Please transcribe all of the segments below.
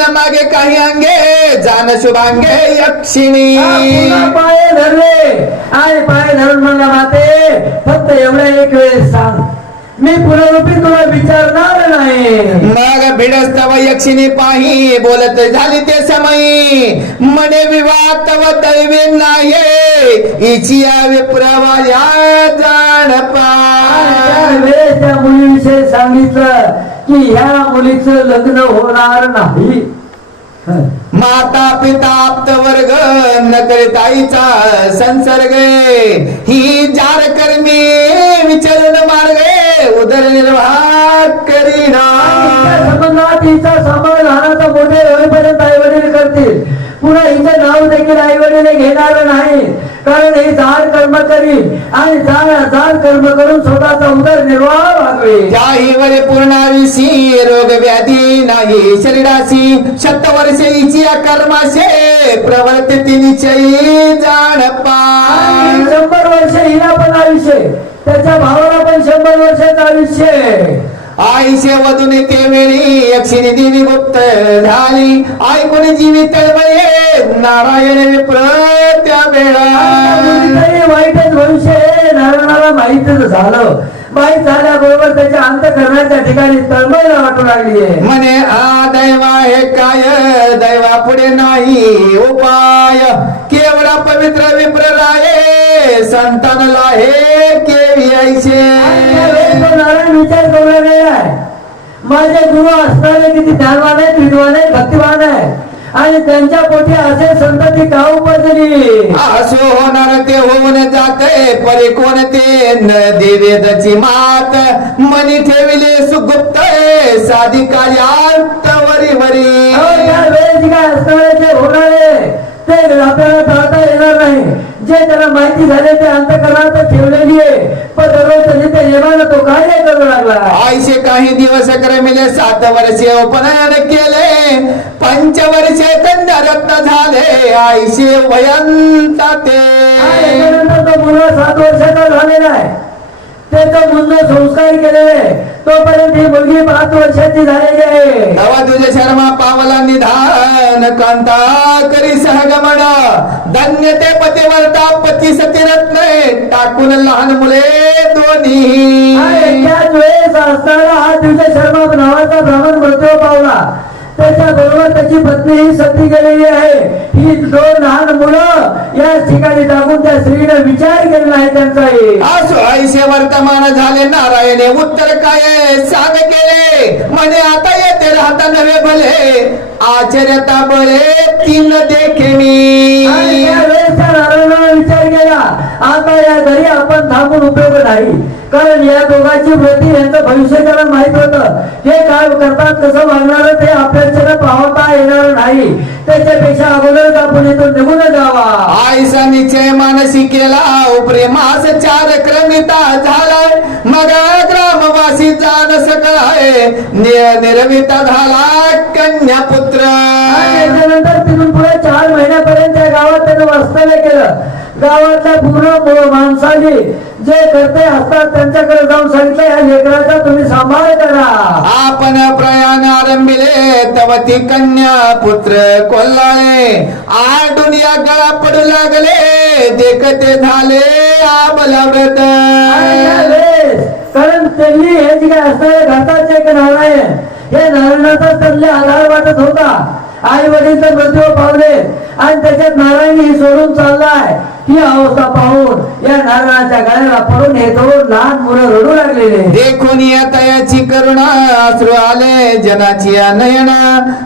न मागे काही अंगे जाण शुभांगे यक्षिणी. पाय धरले आणि पाय धरून म्हणला माते फक्त एवढा एक वेळेस सांग मी पुनरुपी तुला विचारणार नाही. मग भिडस्तव यक्षिणी पाही बोलत झाली ते समयी मने विवाह तव दैवे नाही इचिया विप्रवाया जाण वेळेस त्या मुलीविषयी सांगितलं की ह्या मुलीचं लग्न होणार नाही. माता पिता आप्त वर्ग न करीत आईचा संसर्ग ही जार कर्मी विचलन मार्गे उदरनिर्वाह करीना. संबंधात हिचा सांभाळ लहानाचा मोठे होईपर्यंत आई वडील करतील. पुन्हा हिचं नाव देखील आई वडील घेणार नाही कारण ही जाड कर्म करी आणि जाड कर्म करून स्वतःचा उदरनिर्वाह भागवे. त्याही वरे पूर्णाविषयी रोग व्याधी नाही शरीराशी शतवर्षे हिची कर्माशे प्रवर्तिती निश्चयी जाण पान. 100 वर्ष हिला पण आयुष्य त्याच्या भावाला पण 100 वर्षाचं आयुष्य. आईचे वधून ते वेळी यक्षिणी देवी गुप्त झाली ऐकून जीवी तळमळे नारायण विप्र त्या वेळा. वाईटच भविष्य नारायणाला माहितच झालं. माहीत झाल्याबरोबर त्याच्या अंतःकरणाच्या ठिकाणी तळमळ वाटू लागली. म्हणे हा दैवा हे काय दैवा पुढे नाही उपाय केवळा पवित्र विप्र राये संतानला हे केवी ऐसे. नारायण विचार करू लागले माझे गुरु असणारे किती ज्ञानवान आहेत विद्वान आहेत भक्तिवान आहे आणि त्यांच्या पोटी असे संतती का उपजली. असो होणार ते होऊन जाते परी कोणते न देवेदची मात मनी ठेविले सुगुप्त साधी कार्यात वरी वरी. काय असणारे ते होणारे ते आपल्याला टाळता येणार नाही. जे त्याला माहिती झाले ते अंतःकरणात ठेवलेली आहे पण दररोज ते नियमानं तो कार्य करू लागला. आईचे काही दिवस क्रमिले 7 वर्षे उपनयन केले 5 वर्षे कन्या रत्न झाले आईचे वयंता ते. त्याच्यानंतर तो मुलगा 7 वर्षाचा झालेला आहे त्याचं मुंज संस्कार केलेले तोपर्यंत ही मुलगी 5 वर्षाची झालेली आहे. तेव्हा तुझे शर्मा पावला निधान कांता करी सहगमन धन्य ते पतिवर्ता पती सतीरत्न टाकून लहान मुले दोन्ही. त्याच वेळेस असताना हा तुझे शर्मा नावाचा ब्राह्मण मृत्यू पावला त्याच्या बरोबर त्याची पत्नी ही सती गेलेली आहे. ही 2 लहान मुलं या ठिकाणी टाकून त्या स्त्रीने विचार केलेला आहे त्यांचाही. असो आईचे वर्तमान झाले नारायणे उत्तर काय सांग केले म्हणे आता येते राहता नवे भले आचर्यता बळे 3 देखे मी. नारायणाने विचार केला आता या घरी आपण थांबून उपयोग नाही कारण या दोघांची वृत्ती यांचं भविष्य त्याला माहित होतं. हे काय करतात कसं वागणार ते आपल्याला पाहता येणार नाही त्याच्यापेक्षा अगोदरच आपण इथून निघून जावा. आईचा निश्चय मानसी केला प्रेमास 4 क्रमिता झालाय मग ग्रामवासी जाण सकळाय निर्विता झाला कन्या पुत्र. त्याच्यानंतर तिथून पुढे 4 महिन्यापर्यंत त्या गावात त्यानं वास्तव्य केलं. गावातल्या पूर्ण माणसाने जे करते असतात त्यांच्याकडे जाऊन सांगितलं या लेकराचा तुम्ही सांभाळ करा. आपण प्रयाण आरंभिले तव ती कन्या पुत्र कोल्हाळे आडून या गळा पडू लागले देखते झाले आबला व्रत. कारण त्यांनी हे जे काय असणारे घाताचे एक नारायण हे नारायणाचा त्यांना आधार वाटत होता. आई वडील तर मृत्यू पावले आणि त्याच्यात नारायण ही सोडून चाललाय. ही अवस्था पाहून या नारायणाच्या गळ्याला पडून हे 2 लहान मुलं रडू लागलेले. देखून या तयाची करुणा अश्रू आले जनाची नयना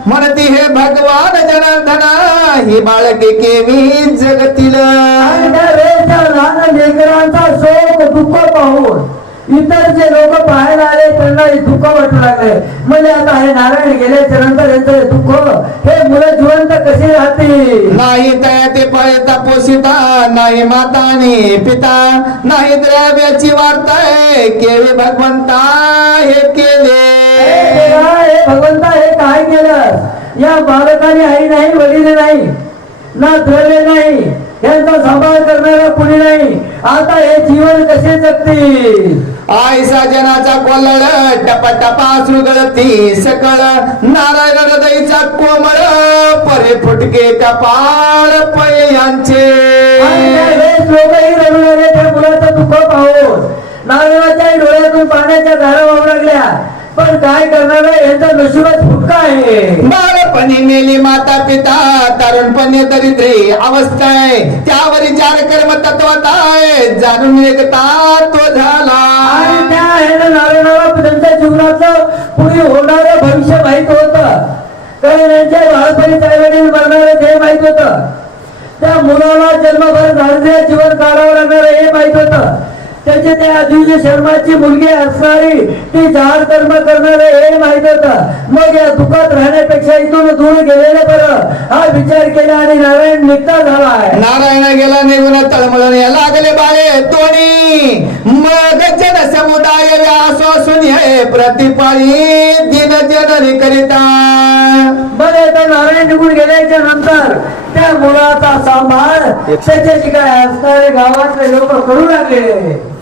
म्हणती हे भगवान जनार्दना ही बाळके केवी जगतील. आणि त्या वेळेच्या लहान लेकरांचा शोक दुःख पाहून इतर जे लोक पाहायला आले त्यांना दुःख वाटू लागले. म्हणजे आता हे नारायण गेल्याच्या नंतर यांचं दुःख हे मुलं जिवंत कशी राहतील. नाही तया ते पळता पोषिता नाही माता आणि पिता नाही द्रव्याची वार्ता केवे भगवंता हे केले. हे भगवंता हे काय केलं या बालकाने आई नाही वडील नाही ना द्रव्य नाही यांचा सांभाळ करणारा कुणी नाही आता हे जीवन कसे जगतील? आयसा जनाचा कोल्हड टपा टपा सुगळती सकळ नारायण हृदयचा कोमळ परे फुटके कपाळ पय यांचे आणि त्यावेळेस लोकही रडू लागले त्या मुलाचं दुःख पाहून. नारळाच्या डोळ्यातून पाण्याच्या धारा वाहू लागल्या. पण काय करणार आहे? यांचं नशीबच फुटका आहे. बालपणी मेली माता पिता तरुणपणी दरिद्री अवस्था आहे त्यावर विचार कर्म तत्वात आहे जाणून एकता तो आणि झाला त्या ह्यानं नारायणाला त्यांच्या जीवनाचं पुढे होणारं भविष्य माहित होतं. कारण त्यांच्या बाळपणी त्यावेळी मरणार हे माहित होतं. त्या मुलाला जन्मभर दारिद्र्य जीवन काढावं लागणार हे माहित होतं. त्याची त्या दिवशी शर्माची मुलगी असणारी ती जहाल कर्म करणार हे माहित होतं. मग या दुःखात राहण्यापेक्षा इथून दूर गेलेलं बरं हा विचार केला आणि नारायण निघता झाला आहे. नारायण गेला निघून तळमळून लागले बाळे तोणी मग जन समुदाय व्यासून हे प्रतिपाळी दिन जननी करिता बरे तर नारायण निघून गेल्याच्या नंतर त्या मुलाचा सांभाळ त्याचे जे काय असणारे गावातले लोक करू लागले.